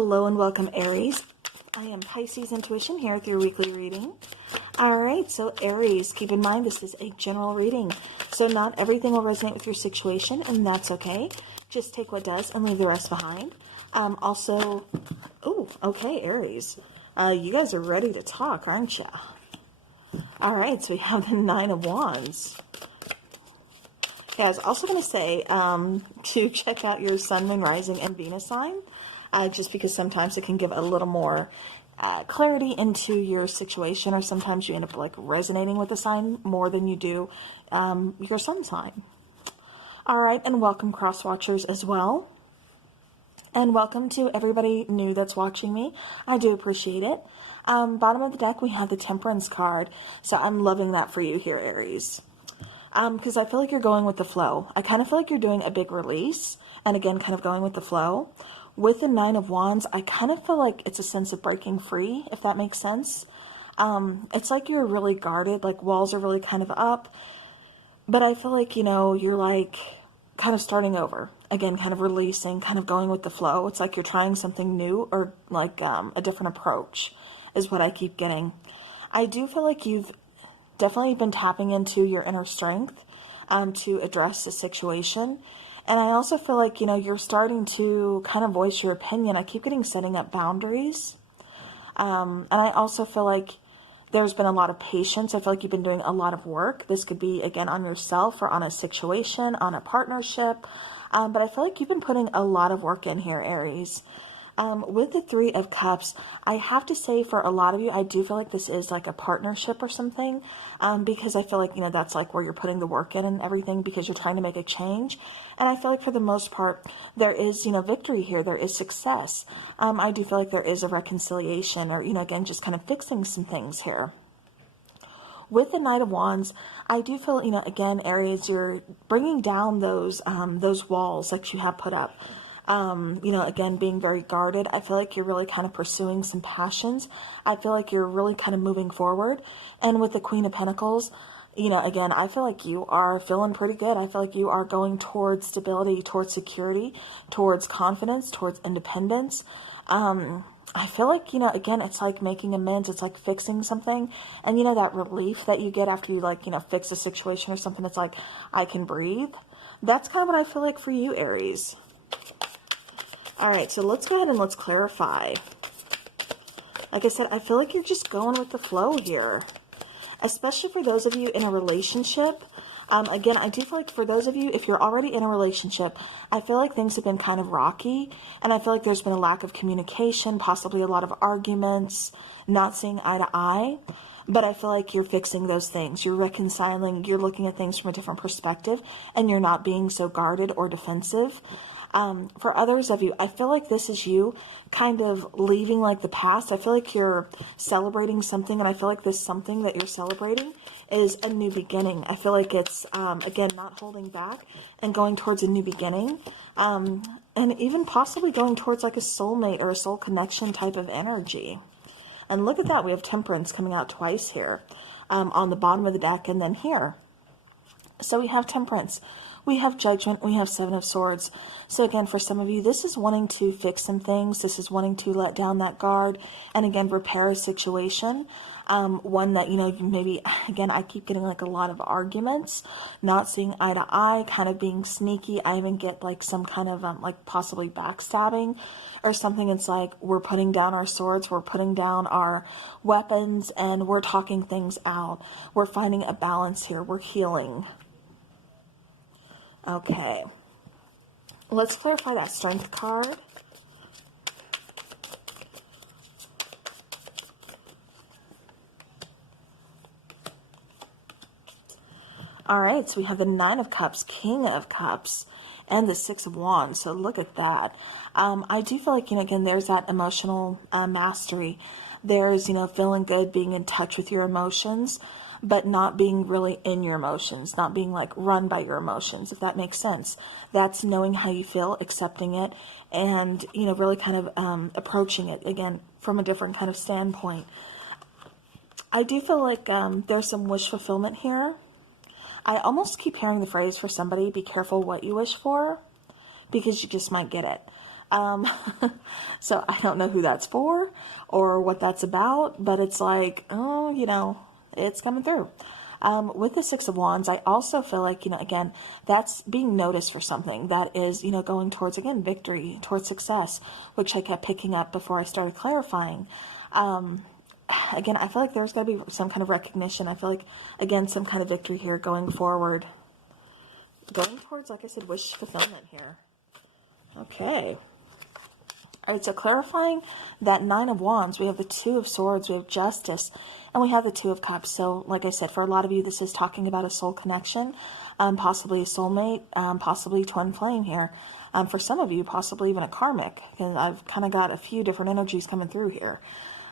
Hello and welcome, Aries. I am Pisces Intuition here with your weekly reading. Alright, so Aries, keep in mind this is a general reading. So not everything will resonate with your situation, and that's okay. Just take what does and leave the rest behind. Okay, Aries. You guys are ready to talk, aren't you? Alright, so we have the Nine of Wands. Okay, I was also going to say to check out your Sun, Moon, Rising, and Venus sign. Just because sometimes it can give a little more clarity into your situation, or sometimes you end up like resonating with the sign more than you do your sun sign. All right, and welcome cross watchers as well. And welcome to everybody new that's watching me. I do appreciate it. Bottom of the deck, we have the Temperance card. So I'm loving that for you here, Aries. Because I feel like you're going with the flow. I kind of feel like you're doing a big release. And again, kind of going with the flow. With the Nine of Wands, I kind of feel like it's a sense of breaking free, if that makes sense. It's like you're really guarded, like walls are really kind of up. But I feel like, you know, you're like kind of starting over. Again, kind of releasing, kind of going with the flow. It's like you're trying something new, or like a different approach is what I keep getting. I do feel like you've definitely been tapping into your inner strength to address the situation. And I also feel like, you know, you're starting to kind of voice your opinion. I keep getting setting up boundaries. And I also feel like there's been a lot of patience. I feel like you've been doing a lot of work. This could be, again, on yourself or on a situation, on a partnership. But I feel like you've been putting a lot of work in here, Aries. With the Three of Cups, I have to say for a lot of you, I do feel like this is like a partnership or something, because I feel like, you know, that's like where you're putting the work in and everything, because you're trying to make a change. And I feel like for the most part, there is, you know, victory here. There is success. I do feel like there is a reconciliation, or, you know, again, just kind of fixing some things here. With the Knight of Wands, I do feel, you know, again, Aries, you're bringing down those walls that you have put up. You know, again, being very guarded. I feel like you're really kind of pursuing some passions. I feel like you're really kind of moving forward. And with the Queen of Pentacles, you know, again, I feel like you are feeling pretty good. I feel like you are going towards stability, towards security, towards confidence, towards independence. I feel like, you know, again, it's like making amends. It's like fixing something. And, you know, that relief that you get after you, like, you know, fix a situation or something. It's like, I can breathe. That's kind of what I feel like for you, Aries. All right, so let's go ahead and let's clarify. Like I said, I feel like you're just going with the flow here, especially for those of you in a relationship. Again, I do feel like for those of you, if you're already in a relationship, I feel like things have been kind of rocky, and I feel like there's been a lack of communication, possibly a lot of arguments, not seeing eye to eye. But I feel like you're fixing those things. You're reconciling. You're looking at things from a different perspective, and you're not being so guarded or defensive. For others of you, I feel like this is you kind of leaving like the past. I feel like you're celebrating something, and I feel like this something that you're celebrating is a new beginning. I feel like it's, again, not holding back and going towards a new beginning, and even possibly going towards like a soulmate or a soul connection type of energy. And look at that. We have Temperance coming out twice here, on the bottom of the deck and then here. So we have Temperance. We have Judgment. We have Seven of Swords. So again, for some of you, this is wanting to fix some things. This is wanting to let down that guard and, again, repair a situation. One that, you know, maybe, again, I keep getting like a lot of arguments, not seeing eye to eye, kind of being sneaky. I even get like some kind of like possibly backstabbing or something. It's like we're putting down our swords, we're putting down our weapons, and we're talking things out. We're finding a balance here. We're healing. Okay, let's clarify that Strength card. All right, so we have the Nine of Cups, King of Cups, and the Six of Wands. So look at that. I do feel like, you know, again, there's that emotional mastery. There's, you know, feeling good, being in touch with your emotions, but not being really in your emotions, not being like run by your emotions, if that makes sense. That's knowing how you feel, accepting it, and, you know, really kind of approaching it, again, from a different kind of standpoint. I do feel like there's some wish fulfillment here. I almost keep hearing the phrase for somebody, be careful what you wish for, because you just might get it. So I don't know who that's for or what that's about, but it's like, oh, you know, it's coming through. With the Six of Wands, I also feel like, you know, again, that's being noticed for something that is, you know, going towards, again, victory, towards success, which I kept picking up before I started clarifying. Again, I feel like there's got to be some kind of recognition. I feel like, again, some kind of victory here going forward. Going towards, like I said, wish fulfillment here. Okay. All right, so clarifying that Nine of Wands, we have the Two of Swords, we have Justice, and we have the Two of Cups. So, like I said, for a lot of you, this is talking about a soul connection, possibly a soulmate, possibly twin flame here. For some of you, possibly even a karmic, because I've kind of got a few different energies coming through here.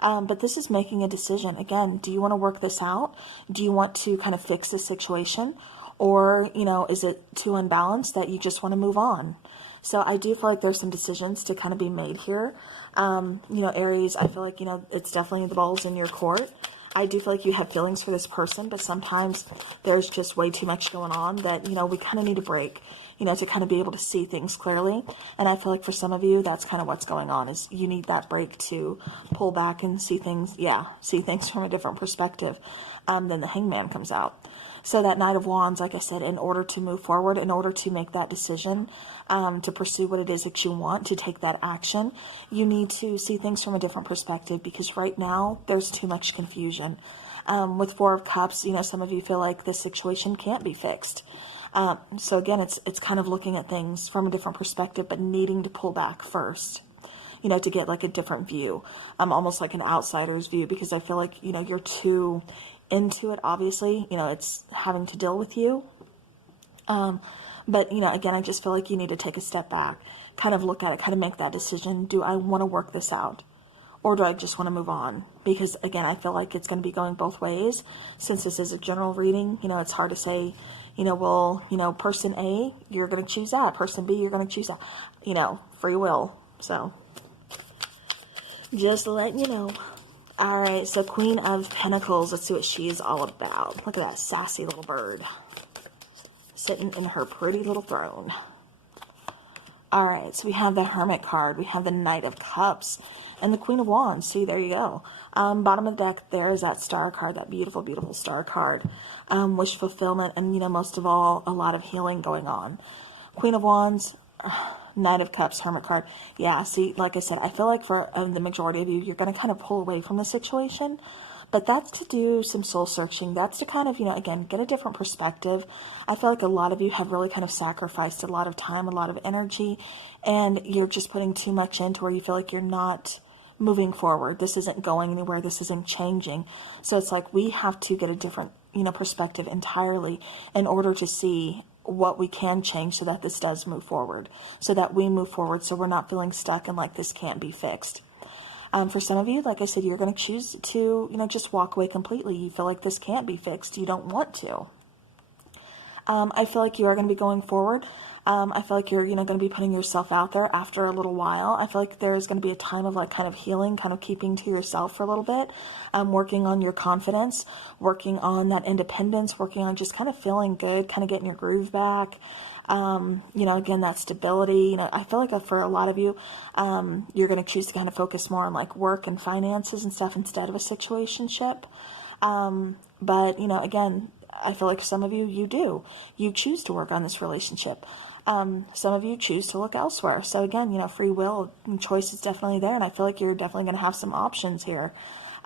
But this is making a decision. Again, do you want to work this out? Do you want to kind of fix this situation? Or, you know, is it too unbalanced that you just want to move on? So I do feel like there's some decisions to kind of be made here. You know, Aries, I feel like, you know, it's definitely the ball's in your court. I do feel like you have feelings for this person, but sometimes there's just way too much going on that, you know, we kind of need a break, you know, to kind of be able to see things clearly. And I feel like for some of you, that's kind of what's going on, is you need that break to pull back and see things, see things from a different perspective. Then the Hangman comes out. So that Knight of Wands, like I said, in order to move forward, in order to make that decision, to pursue what it is that you want, to take that action, you need to see things from a different perspective, because right now there's too much confusion. With Four of Cups, you know, some of you feel like this situation can't be fixed. So again, it's kind of looking at things from a different perspective, but needing to pull back first, you know, to get like a different view, almost like an outsider's view, because I feel like, you know, you're too into it. Obviously, you know, it's having to deal with you. But, you know, again, I just feel like you need to take a step back, kind of look at it, kind of make that decision. Do I want to work this out? Or do I just want to move on? Because, again, I feel like it's going to be going both ways. Since this is a general reading, you know, it's hard to say, you know, well, you know, person A, you're going to choose that. Person B, you're going to choose that. You know, free will. So, just letting you know. All right, so Queen of Pentacles, let's see what she's all about. Look at that sassy little bird sitting in her pretty little throne. All right, so we have the Hermit card, we have the Knight of Cups, and the Queen of Wands. See, there you go. Bottom of the deck, there is that Star card, that beautiful, beautiful Star card. Wish fulfillment, and, you know, most of all, a lot of healing going on. Queen of Wands, Knight of Cups, Hermit card. Yeah, see, like I said, I feel like for the majority of you, you're going to kind of pull away from the situation. But that's to do some soul searching. That's to kind of, you know, again, get a different perspective. I feel like a lot of you have really kind of sacrificed a lot of time, a lot of energy, and you're just putting too much into where you feel like you're not moving forward. This isn't going anywhere. This isn't changing. So it's like we have to get a different, you know, perspective entirely in order to see what we can change so that this does move forward, so that we move forward, so we're not feeling stuck and like this can't be fixed. For some of you, like I said, you're going to choose to, you know, just walk away completely. You feel like this can't be fixed. You don't want to. I feel like you are going to be going forward. I feel like you're, you know, going to be putting yourself out there after a little while. I feel like there's going to be a time of like kind of healing, kind of keeping to yourself for a little bit, working on your confidence, working on that independence, working on just kind of feeling good, kind of getting your groove back. You know, again, that stability, you know, I feel like for a lot of you, you're going to choose to kind of focus more on like work and finances and stuff instead of a situationship. But, you know, again, I feel like some of you, you choose to work on this relationship. Some of you choose to look elsewhere. So again, you know, free will and choice is definitely there. And I feel like you're definitely going to have some options here.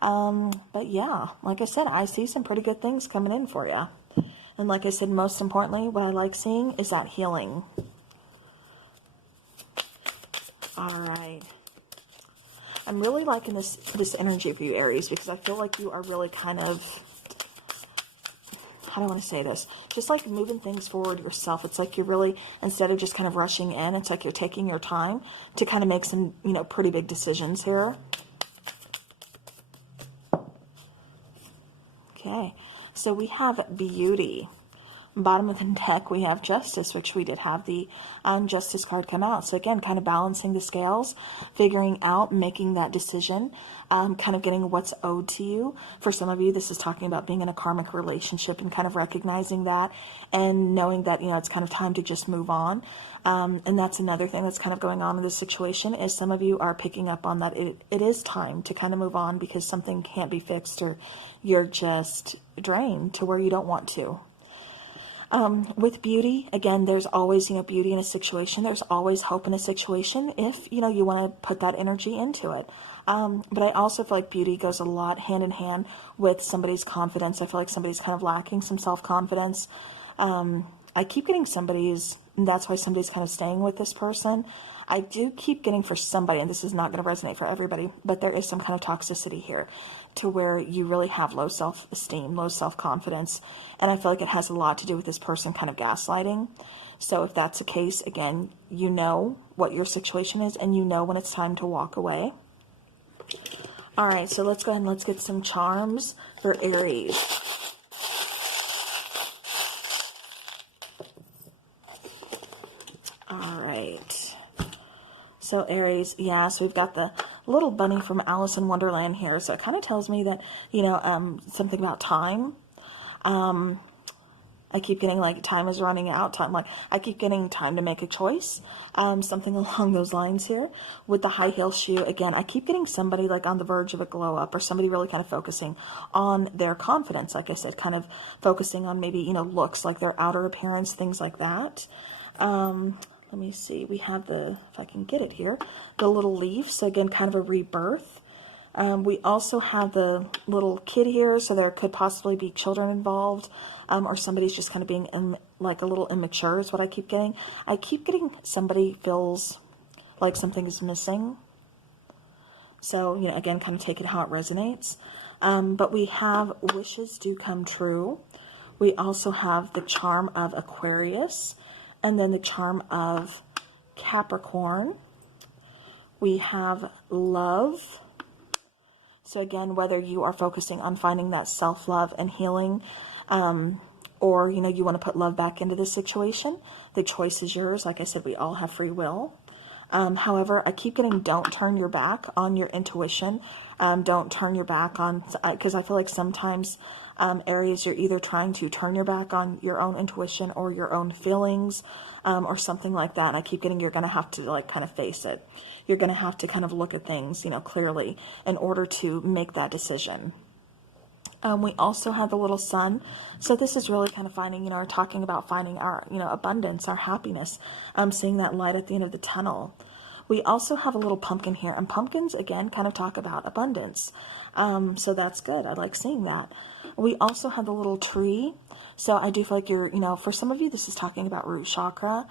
But yeah, like I said, I see some pretty good things coming in for you. And like I said, most importantly, what I like seeing is that healing. All right. I'm really liking this energy for you, Aries, because I feel like you are really kind of, how do I want to say this? Just like moving things forward yourself. It's like you're really, instead of just kind of rushing in, it's like you're taking your time to kind of make some, you know, pretty big decisions here. Okay. So we have beauty. Bottom of the deck, we have Justice, which we did have the Justice card come out. So again, kind of balancing the scales, figuring out, making that decision, kind of getting what's owed to you. For some of you, this is talking about being in a karmic relationship and kind of recognizing that and knowing that, you know, it's kind of time to just move on. And that's another thing that's kind of going on in this situation, is some of you are picking up on that it is time to kind of move on because something can't be fixed, or you're just drained to where you don't want to. With beauty, again, there's always, you know, beauty in a situation. There's always hope in a situation if, you know, you want to put that energy into it. But I also feel like beauty goes a lot hand in hand with somebody's confidence. I feel like somebody's kind of lacking some self-confidence. I keep getting somebody's, and that's why somebody's kind of staying with this person. I do keep getting for somebody, and this is not going to resonate for everybody, but there is some kind of toxicity here to where you really have low self-esteem, low self-confidence. And I feel like it has a lot to do with this person kind of gaslighting. So if that's the case, again, you know what your situation is, and you know when it's time to walk away. All right, so let's go ahead and let's get some charms for Aries. All right. So Aries, yeah, so we've got the little bunny from Alice in Wonderland here. So it kind of tells me that, you know, something about time. I keep getting like time is running out. Time, like I keep getting time to make a choice. Something along those lines here. With the high heel shoe, again, I keep getting somebody like on the verge of a glow up, or somebody really kind of focusing on their confidence. Like I said, kind of focusing on maybe, you know, looks, like their outer appearance, things like that. Let me see. We have the, if I can get it here, the little leaf. So again, kind of a rebirth. We also have the little kid here. So there could possibly be children involved, or somebody's just kind of being like a little immature is what I keep getting. I keep getting somebody feels like something is missing. So, you know, again, kind of take it how it resonates. But we have wishes do come true. We also have the charm of Aquarius. And then the charm of Capricorn. We have love. So again, whether you are focusing on finding that self-love and healing, or, you know, you want to put love back into this situation, the choice is yours. Like I said, we all have free will. However, I keep getting don't turn your back on your intuition. Don't turn your back on, because I feel like sometimes Aries, you're either trying to turn your back on your own intuition or your own feelings, or something like that. And I keep getting, you're going to have to like kind of face it. You're going to have to kind of look at things, you know, clearly in order to make that decision. We also have the little sun. So this is really kind of finding, you know, we're talking about finding our, you know, abundance, our happiness, seeing that light at the end of the tunnel. We also have a little pumpkin here, and pumpkins, again, kind of talk about abundance. So that's good. I like seeing that. We also have the little tree. So I do feel like you're, you know, for some of you, this is talking about root chakra,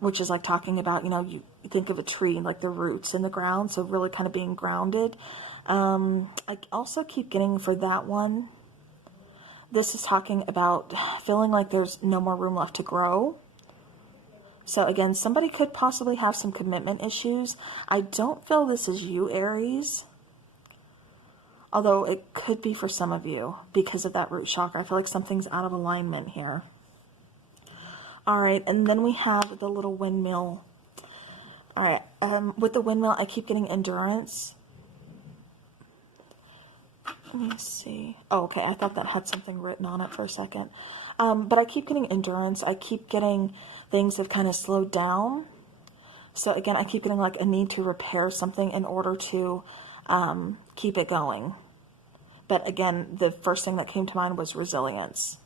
which is like talking about, you know, you think of a tree, like the roots in the ground. So really kind of being grounded. I also keep getting for that one, this is talking about feeling like there's no more room left to grow. So again, somebody could possibly have some commitment issues. I don't feel this is you, Aries. Although it could be for some of you because of that root chakra. I feel like something's out of alignment here. All right, and then we have the little windmill. All right, with the windmill, I keep getting endurance. Let me see. Oh, okay, I thought that had something written on it for a second. But I keep getting endurance. I keep getting things have kind of slowed down. So again, I keep getting like a need to repair something in order to keep it going. But again, the first thing that came to mind was resilience.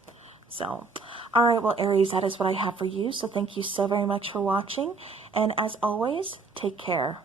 So, all right, well, Aries, that is what I have for you. So thank you so very much for watching. And as always, take care.